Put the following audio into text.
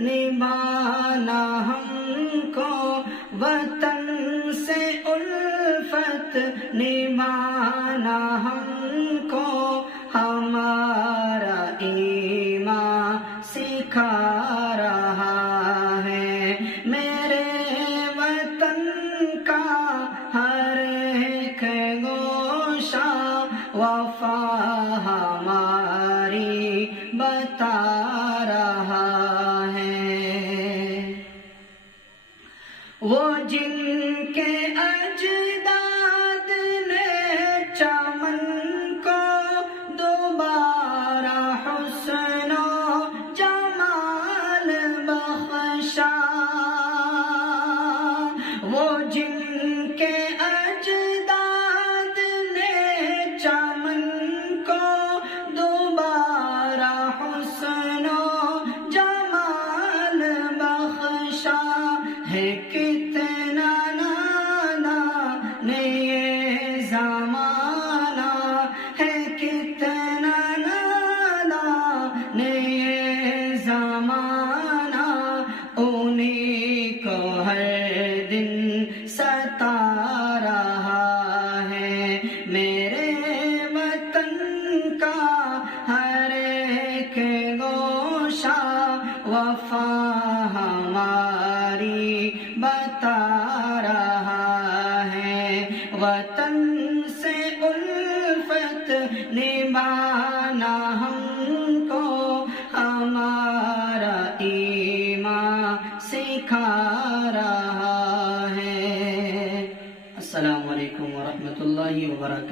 نبھانا ہم کو، وطن سے الفت نبھانا ہم کو، ہمارا ایمان سکھا رہا ہے۔ میرے وطن کا ہر ایک گوشہ وفا ہماری بتا رہا ہے۔ وہ جن کے اجداد نے چمن کو دوبارہ حسن و جمال بخشا، وہ جن کے اجداد نے چمن کو دوبارہ حسن و جمال بخشا، ہے کتنا نادان یہ زمانہ، ہے کتنا نادان یہ زمانہ، انہی کو ہر دن ستا رہا ہے۔ میرے وطن کا ہر ایک گوشہ وفا ہماری بتا رہا ہے۔ وطن سے الفت نبھانا ہم کو، ہمارا ایمان سکھا رہا ہے۔ السلام علیکم ورحمۃ اللہ وبرکاتہ۔